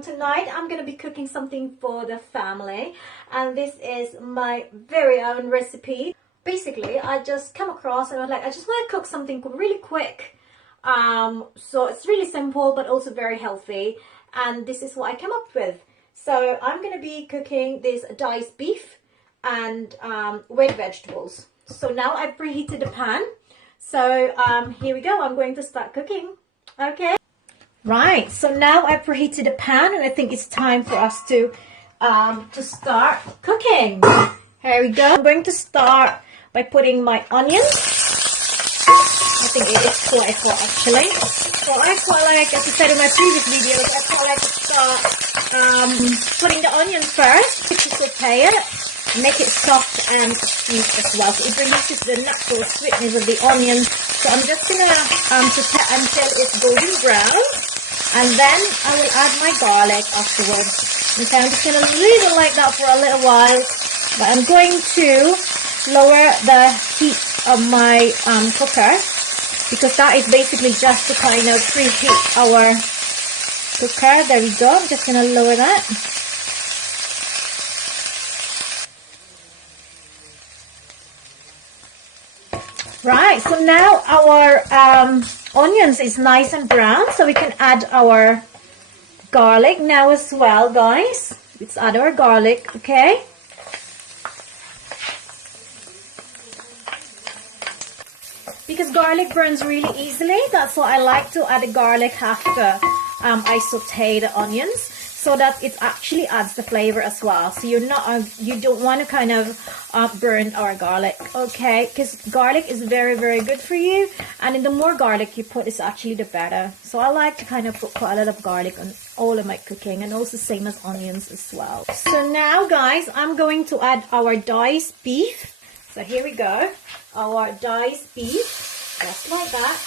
tonight I'm gonna be cooking something for the family, and this is my very own recipe. Basically, I just come across and I was like, I just want to cook something really quick. So it's really simple but also very healthy, and this is what I came up with. So I'm gonna be cooking this diced beef and red vegetables. So now I've preheated the pan. So here we go. I'm going to start cooking. Okay. Right. So now I've preheated the pan, and I think it's time for us to start cooking. Here we go. I'm going to start by putting my onions. I think it is quite hot actually. So I quite like, as I said in my previous videos, I quite like to start putting the onions first, to saute it, make it soft and sweet as well. So it releases the natural sweetness of the onions. So I'm just gonna saute until it's golden brown, and then I will add my garlic afterwards. Okay, I'm just gonna leave it like that for a little while, but I'm going to lower the heat of my cooker, because that is basically just to kind of preheat our cooker. There we go. I'm just gonna lower that. Right, so now our onions is nice and brown, so we can add our garlic now as well, guys. Let's add our garlic, okay? Because garlic burns really easily, that's why I like to add the garlic after I saute the onions, so that it actually adds the flavor as well. So you're not, you don't want to kind of burn our garlic, okay? Because garlic is very, very good for you, and the more garlic you put, is actually the better. So I like to kind of put quite a lot of garlic on all of my cooking, and also same as onions as well. So now, guys, I'm going to add our diced beef. So here we go, our diced beef, just like that.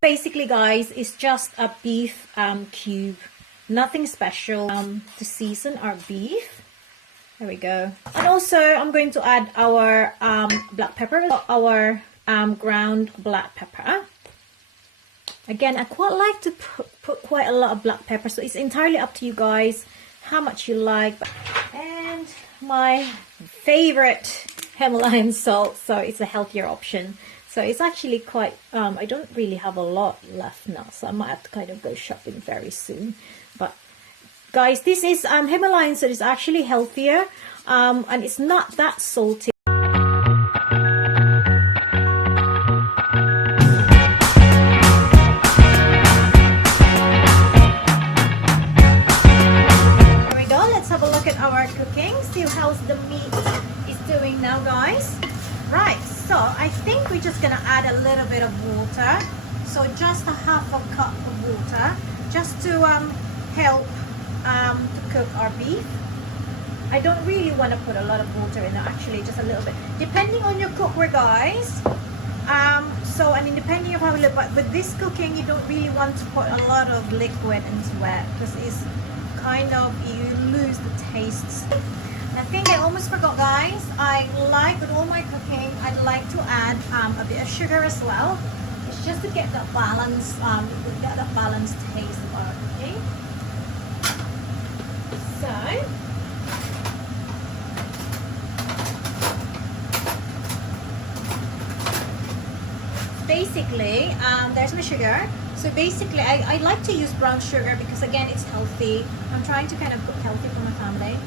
Basically, guys, it's just a beef cube, nothing special to season our beef. There we go. And also I'm going to add our black pepper, our ground black pepper. Again, I quite like to put quite a lot of black pepper, so it's entirely up to you guys how much you like. And my favorite Himalayan salt, so it's a healthier option. So it's actually quite, I don't really have a lot left now, so I might have to kind of go shopping very soon. But guys, this is Himalayan, so it's actually healthier, and it's not that salty. There we go. Let's have a look at our cooking, see how the meat is doing now, guys. Right, so I think we're just gonna add a little bit of water, so just a half a cup of water, just to help to cook our beef. I don't really want to put a lot of water in there, actually, just a little bit, depending on your cookware, guys. So I mean, depending on how you look, but with this cooking, you don't really want to put a lot of liquid into it, because it's kind of, you lose the tastes. I think I almost forgot, guys. I like, with all my cooking, I'd like to add a bit of sugar as well. It's just to get that balance, get that balanced taste of our cooking. So basically, there's my sugar. So basically, I like to use brown sugar because, again, it's healthy. I'm trying to kind of cook healthy for my family.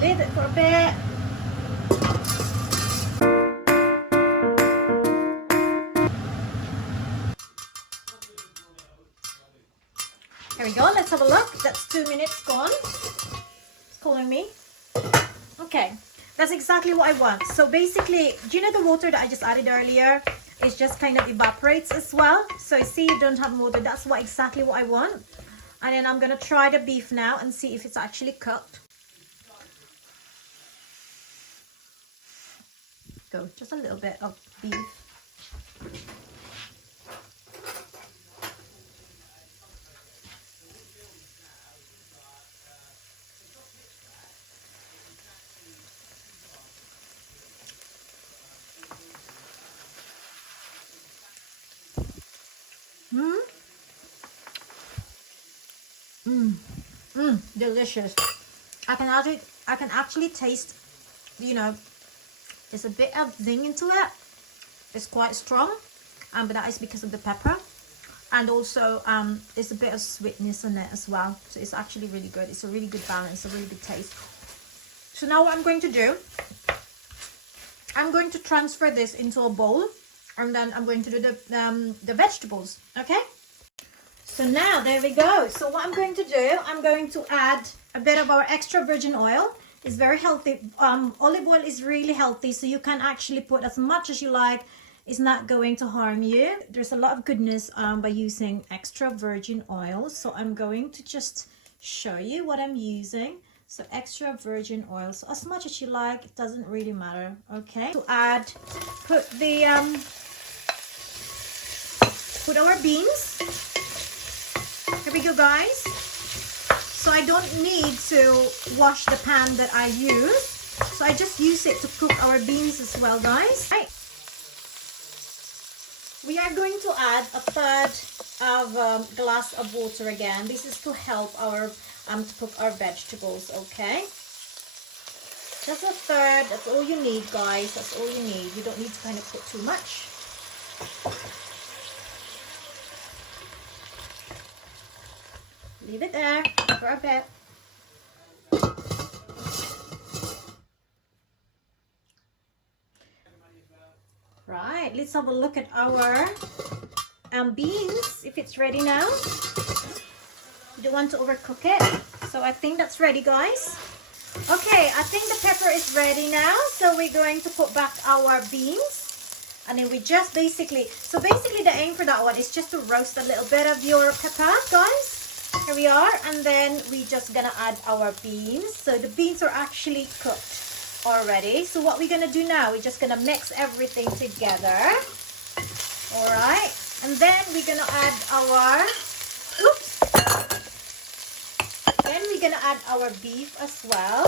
Leave it for a bit. There we go. Let's have a look. That's 2 minutes gone. It's calling me. Okay, that's exactly what I want. So basically, do you know the water that I just added earlier? It just kind of evaporates as well. So you see, you don't have water. That's exactly what I want. And then I'm gonna try the beef now and see if it's actually cooked. go. Just a little bit of beef. Delicious. I can actually taste, you know, there's a bit of zing into it. It's quite strong, but that is because of the pepper, and also there's a bit of sweetness in it as well. So it's actually really good. It's a really good balance, a really good taste. So now what I'm going to do, I'm going to transfer this into a bowl, and then I'm going to do the vegetables. Okay. So now there we go. So what I'm going to do, I'm going to add a bit of our extra virgin oil. It's very healthy. Olive oil is really healthy, so you can actually put as much as you like. It's not going to harm you. There's a lot of goodness by using extra virgin oil. So I'm going to just show you what I'm using. So extra virgin oil, so as much as you like, it doesn't really matter. Okay. To add, put our beans. Here we go, guys. So I don't need to wash the pan that I use. So I just use it to cook our beans as well, guys. Right. We are going to add a third of a glass of water again. This is to help our to cook our vegetables, okay? Just a third. That's all you need, guys. That's all you need. You don't need to kind of put too much. Leave it there for a bit. Right, let's have a look at our beans, if it's ready now. You don't want to overcook it. So I think that's ready, guys. Okay, I think the pepper is ready now. So we're going to put back our beans. And then we just basically the aim for that one is just to roast a little bit of your pepper, guys. Here we are, and then we just gonna add our beans. So the beans are actually cooked already. So what we're gonna do now, we're just gonna mix everything together. All right, and then we're gonna add our then we're gonna add our beef as well.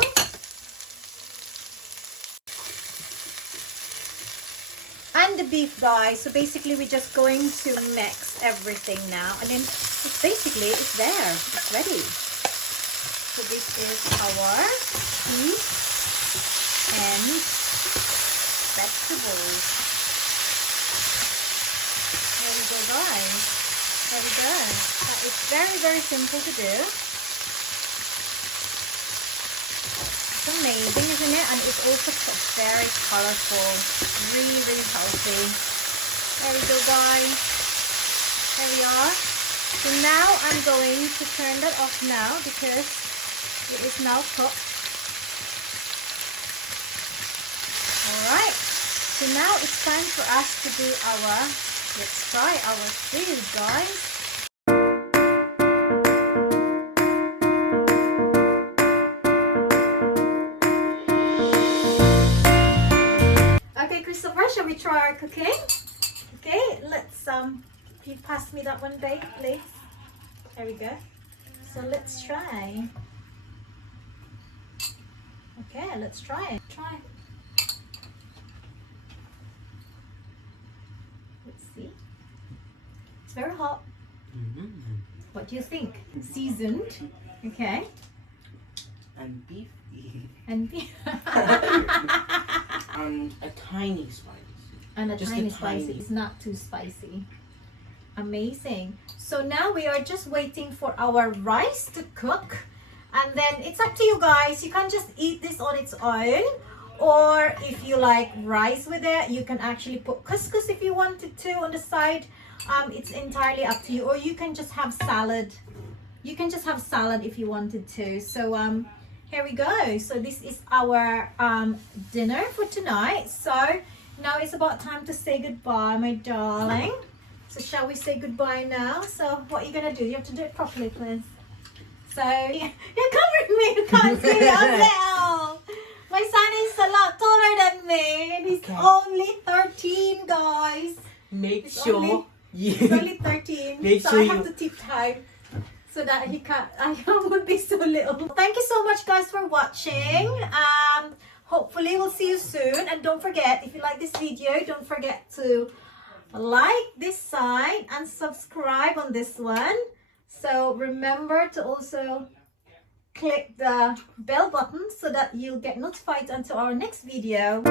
And the beef, guys. So basically we're just going to mix everything now, and then it's there, it's ready. So this is our beef and vegetables. There we go, guys. There we go. It's very, very simple to do. It's amazing, isn't it? And it's also very colorful, really, really healthy. There we go, guys. There we are. So now I'm going to turn that off now because it is now cooked. Alright, so now it's time for us to do let's try our food, guys. Okay, Christopher, shall we try our cooking? Okay, let's you pass me that one, babe, please. There we go. So let's try. Okay, let's try it. Try. Let's see. It's very hot. What do you think? Seasoned. Okay. And beefy. And beef. And a tiny spice. And a tiny spicy. It's not too spicy. Amazing. So now we are just waiting for our rice to cook, and then it's up to you guys. You can just eat this on its own, or if you like rice with it, you can actually put couscous if you wanted to on the side. It's entirely up to you, or you can just have salad. You can just have salad if you wanted to. So here we go. So this is our dinner for tonight. So now it's about time to say goodbye, my darling. So shall we say goodbye now? So what are you going to do? You have to do it properly, please. So you're covering me. You can't see me. Oh, no. My son is a lot taller than me. And he's only 13, guys. Make It's sure He's you only 13. Make So sure I have you- to tip time so that he can't. I would be so little. Thank you so much, guys, for watching. Hopefully we'll see you soon. And don't forget, if you like this video, don't forget to like this side and subscribe on this one. So remember to also click the bell button so that you'll get notified until our next video.